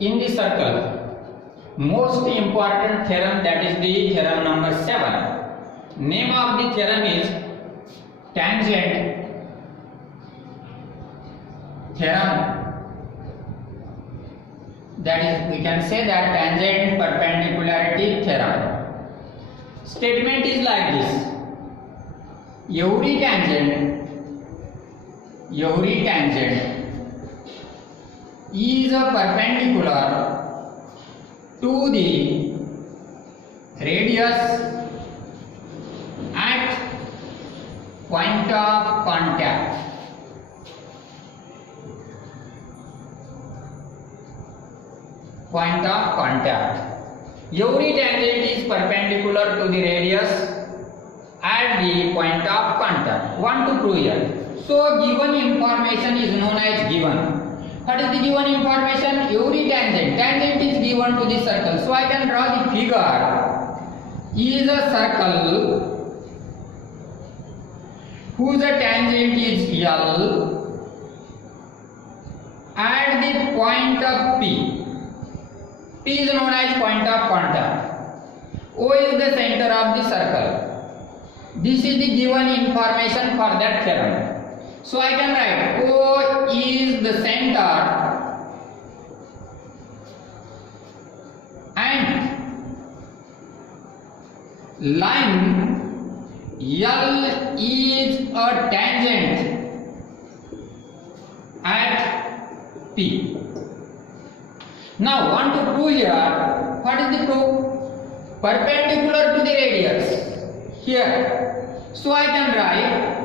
in the circle. Most important theorem, that is the theorem number 7. Name of the theorem is tangent theorem. That is, we can say that tangent perpendicularity theorem. Statement is like this: every tangent is a perpendicular to the radius at point of contact. Every tangent is perpendicular to the radius at the point of contact. Want to prove here. So given information is known as given. What is the given information? Every tangent is given to the circle. So I can draw the figure. Is a circle whose tangent is L at the point of P. P is known as point of contact. O is the center of the circle. This is the given information for that theorem. So I can write O is the center and line L is a tangent at P. Now want to prove here, what is the proof? Perpendicular to the radius here. So I can write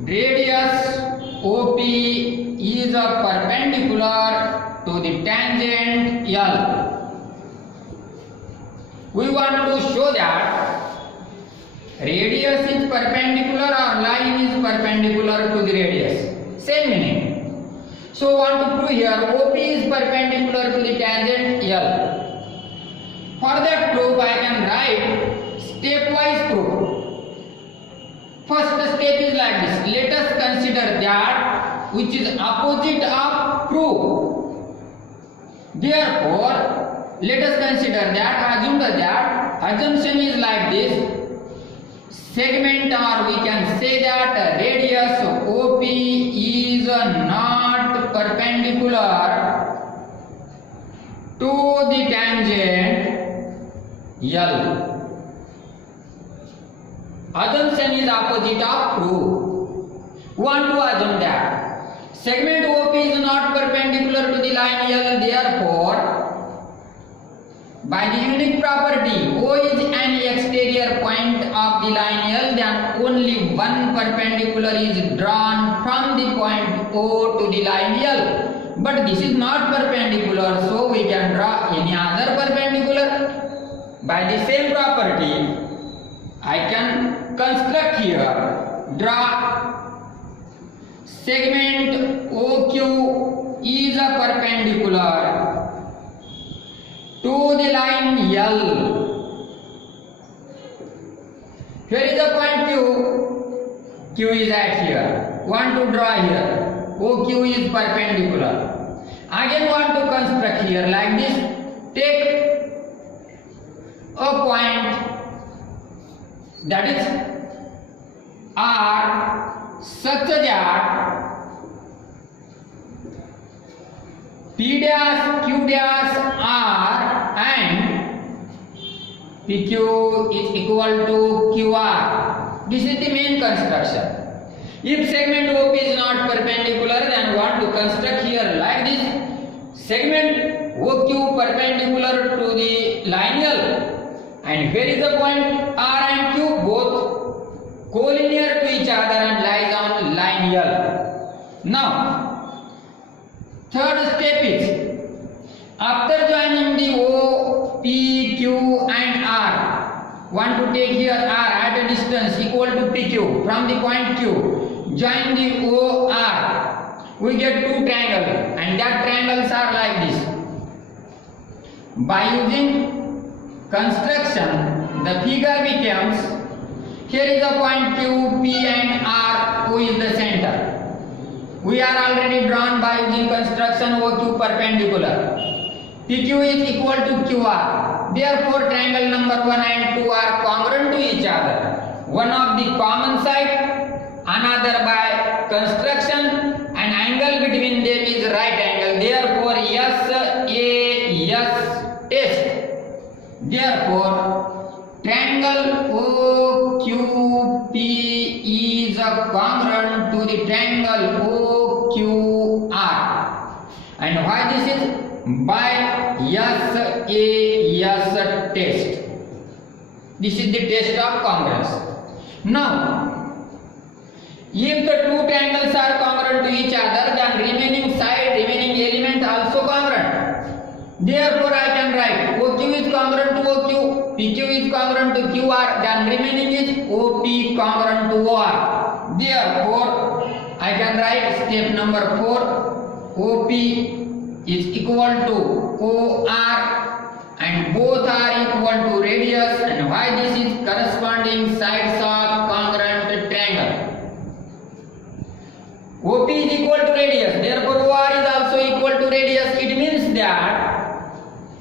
radius OP is a perpendicular to the tangent L. We want to show that radius is perpendicular or line is perpendicular to the radius. Same meaning. So want to prove here OP is perpendicular to the tangent L. For that proof I can write stepwise proof. First step is like this. Let us consider that which is opposite of proof. Therefore, let us consider that, assume that assumption is like this. Segment, or we can say that radius OP is not perpendicular to the tangent L. Assumption is opposite of proof. Want to assume that segment OP is not perpendicular to the line L, therefore by the unique property O is an exterior point of the line L, then only one perpendicular is drawn from the point O to the line L. But this is not perpendicular, so we can draw any other perpendicular. By the same property, I can construct here, draw segment OQ is a perpendicular to the line L. Here is the point Q. Q is at here. Want to draw here. OQ is perpendicular. Again want to construct here like this. Take a point that is R such that P dash Q dash R and PQ is equal to QR. This is the main construction. If segment OP is not perpendicular, then want to construct here like this. Segment OQ perpendicular to the line L. And where is the point R and Q? Both collinear to each other and lies on line L. Now, third step is, after joining the O, P, Q and R, want to take here R at a distance equal to PQ from the point Q, join the O, R, we get two triangles and that triangles are like this. By using construction, the figure becomes, here is the point Q, P and R, O is the center. We are already drawn by using construction OQ perpendicular. PQ is equal to QR. Therefore, triangle number 1 and 2 are congruent to each other. One of the common side, another by construction, and angle between them is right angle. Therefore, S test. Therefore, triangle OQP is congruent to the triangle OQR. And why this is? By SAS test. This is the test of congruence. Now, if the two triangles are congruent to each other, then remaining element also congruent. Therefore, I can write OQ is congruent to OQ, PQ is congruent to QR, then remaining is OP congruent to OR. Therefore, I can write step number 4, OP is equal to OR and both are equal to radius, and why this is corresponding sides of congruent triangle. OP is equal to radius, therefore OR is also equal to radius. It means that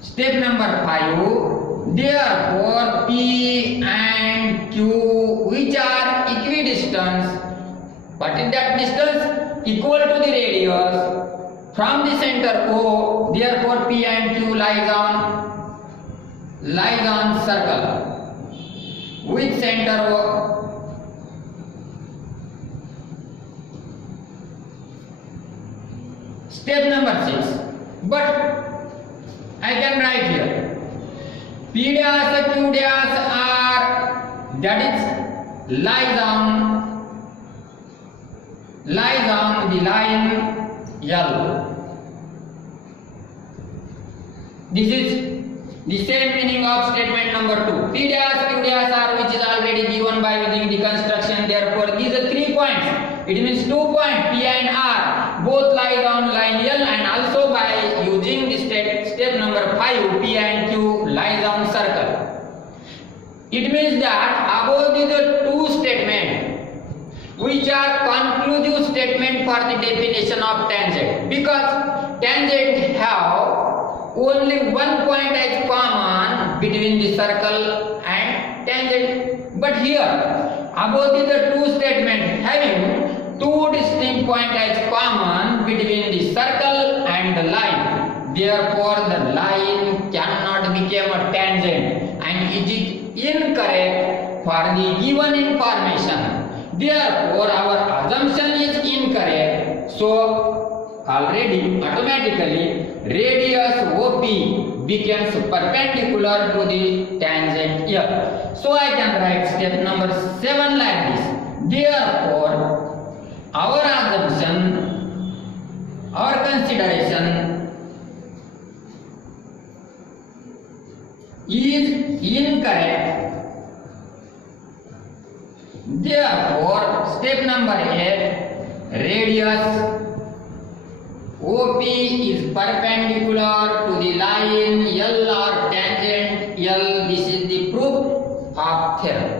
step number 5, therefore P and Q, which are equidistant, what is that distance? Equal to the radius from the center O, therefore P and Q lies on circle with center O. Step number 6, but I can write here P dash Q dash R, that is lies on the line L. This is the same meaning of statement number 2. P dash Q dash R, which is already given by using the construction. Therefore, these are 3 points. It means 2 points P and R both lie on line L, and also by using the step number 5, P and Q lies on circle. It means that above these are 2 statements which are conclusive statement for the definition of tangent, because tangent have only one point as common between the circle and tangent. But here above these are 2 statements having 2 distinct points as common between the circle and the line. Therefore, the line cannot become a tangent and it is incorrect for the given information. Therefore, our assumption is incorrect. So, already automatically radius OP becomes perpendicular to the tangent here. So, I can write step number 7 like this. Therefore, our assumption, our consideration is incorrect. Therefore, step number 8, radius OP is perpendicular to the line L or tangent L. This is the proof of theorem.